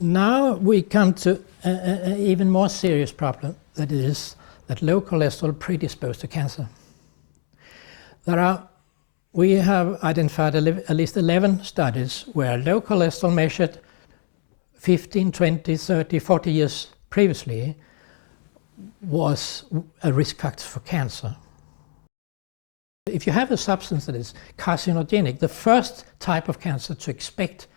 Now we come to an even more serious problem, that is that low cholesterol predisposed to cancer. We have identified at least 11 studies where low cholesterol measured 15, 20, 30, 40 years previously was a risk factor for cancer. If you have a substance that is carcinogenic, the first type of cancer to expect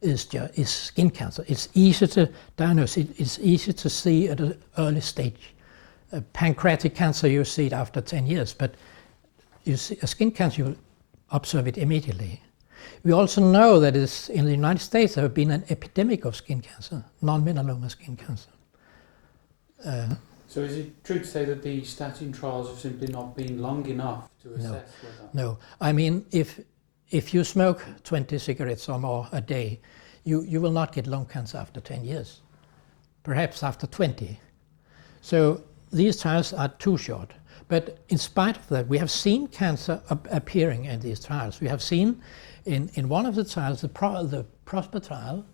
is skin cancer. It's easy to diagnose, it's easy to see at an early stage. Pancreatic cancer, you see it after 10 years, but you see a skin cancer, you observe it immediately. We also know that in the United States there have been an epidemic of skin cancer, non-melanoma skin cancer. So is it true to say that the statin trials have simply not been long enough to assess whether? No. I mean, if you smoke 20 cigarettes or more a day, you will not get lung cancer after 10 years, perhaps after 20. So these trials are too short. But in spite of that, we have seen cancer appearing in these trials. We have seen in one of the trials, the PROSPER trial,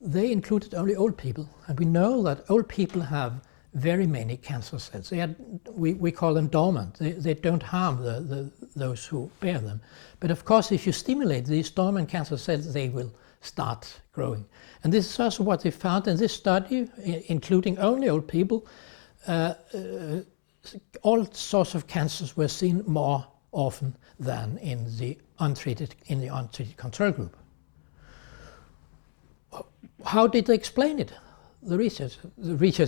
they included only old people. And we know that old people have very many cancer cells. We call them dormant. They don't harm those who bear them. But of course, if you stimulate these dormant cancer cells, they will start growing. And this is also what they found in this study, including only old people. All sorts of cancers were seen more often than in the untreated control group. How did they explain it? The research,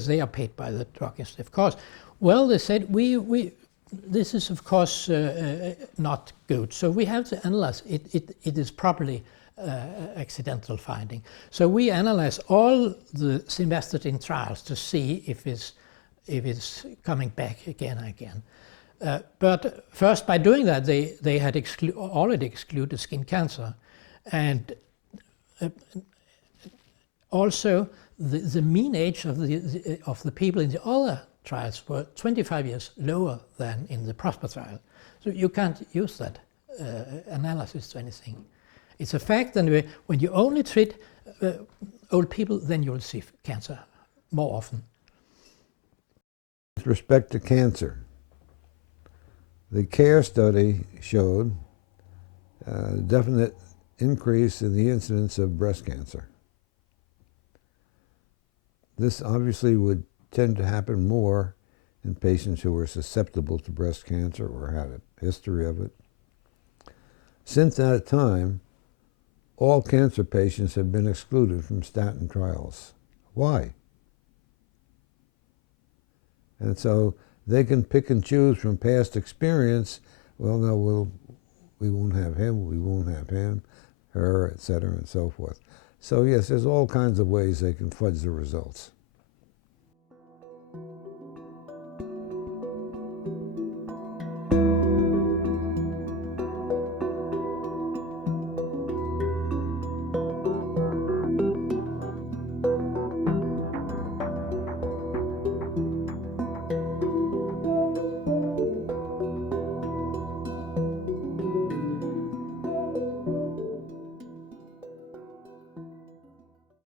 they are paid by the drug industry, of course. Well, they said this is of course not good, so we have to analyze it. It is probably accidental finding. So we analyze all the simvastatin trials to see if it's coming back again and again. But first, by doing that, they had already excluded skin cancer, and also the mean age of the people in the other trials were 25 years lower than in the PROSPER trial. So you can't use that analysis to anything. It's a fact that when you only treat old people, then you will see cancer more often. With respect to cancer, the CARE study showed a definite increase in the incidence of breast cancer. This obviously would tend to happen more in patients who are susceptible to breast cancer or had a history of it. Since that time, all cancer patients have been excluded from statin trials. Why? And so they can pick and choose from past experience. Well, no, we won't have him, we won't have him, her, etc., and so forth. So yes, there's all kinds of ways they can fudge the results.